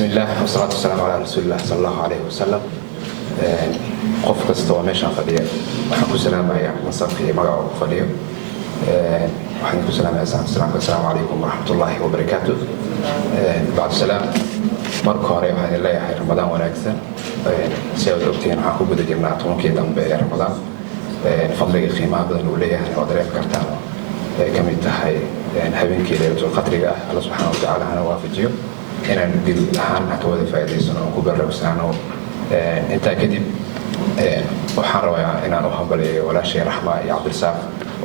بسم الله والصلاة والسلام على رسول الله صلى الله عليه وسلم. qof kasta oo meeshaan fadhiya waxaan ku salaamayaa masafkii magaca uu fadhiyo waxaan ku salaamayaa assalaamu calaykum waraxmatullaahi wabarakaatuh. bacd salaam marka hore waxaan leeyahay ramadaan wanaagsan. si aad ogtiin waxaan ku guda jirnaa tobankii dambe ee ramadaan. fadliga qiimaha badan uu leeyahay oo dareemi kartaan ay ka mid tahay habeenkii laylatul qadriga ah alla subxaana watacaala hana waafajiyo inaan dil ahaan ka wada faa'iidaysano oo ku barnaamijsano. intaa kadib waxaan rabaa inaan u hambaliyo walaashay Raxma iyo Cabdirasaaq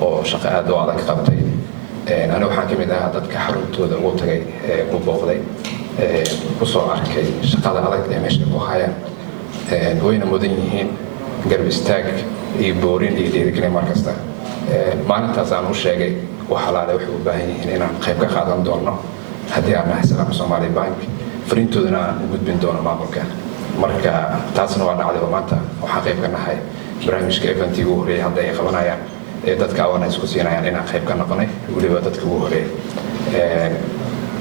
oo shaqo aad u adag qabtay. aniga waxaan ka mid ahaa dadka xaruntooda ugu tagay ku booqday ku soo arkay shaqada adag ee meesha ku hayaan. wayna mudan yihiin garab istaag iyo boorin iyo dhiirigelin mar kasta. maalintaas aan u sheegay wax halaale waxay u baahan yihiin inaan qayb ka qaadan doono haddii aan nahay Salaam Somali Bank fariintoodana aan u gudbin doono maamulka. marka taasna waa dhacday maanta waxaan qayb ka nahay barnaamijka eventii ugu horeeyay hadda ay qabanayaan ee dadka awana isku siinayaan inaan qayb ka noqonay weliba dadka ugu horeeyay.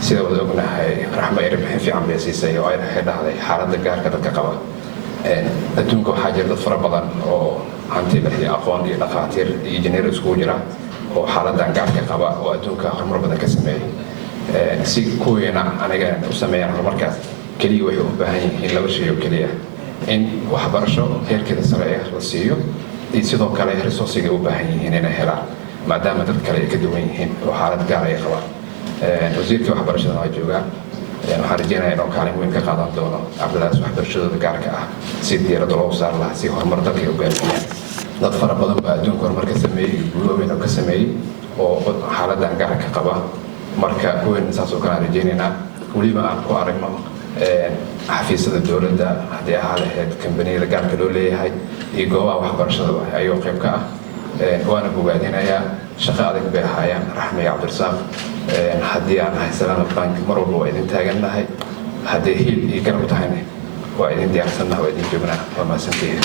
sida wada ognahay Raxma Irbixin fiican bay siisay oo ay dhahday xaaladda gaarka dadka qaba. adduunka waxaa jira dad fara badan oo hanti leh iyo aqoon iyo dhaqaatiir iyo injineer iskugu jira oo xaaladdan gaarka qaba oo adduunka horumar badan ka sameeyay. si kuwiina aniga u sameeyaan horumarkaas keliya waxay u baahan yihiin laba shay oo keliya in waxbarasho heerkeeda sare la siiyo iyo sidoo kale resourciga u baahan yihiin inay helaan maadaama dad kale ay ka duwan yihiin oo xaalad gaar ay qabaan. wasiirka waxbarashada waa joogaan. waxaan rajeynayaa inuu kaalin weyn ka qaadan doono ardaydaas waxbarashadooda gaarka ah si diiradda loogu saari lahaa si horumar dalka ay u gaarsiiyaan. dad fara badan baa adduunka horumar ka sameeyey guulo weyn oo ka sameeyey oo xaaladdan gaarka qaba. marka kuweyn saas oo kale aan rajeynaynaa weliba aan ku aragno xafiisyada dowladda haddii ahaa lahayd kambaniyada gaarka loo leeyahay iyo goobaha waxbarashadaba ayuu qayb ka ah. waana bogaadinayaa shaqo adag bay ahaayaan Raxma iyo Cabdirasaaq. haddii aan nahay Salaam Bank mar walba waa idin taagannahay. haddii hiil iyo garab tahayna waa idin diyaarsannahay waa idin joognaa waa mahadsantihiin.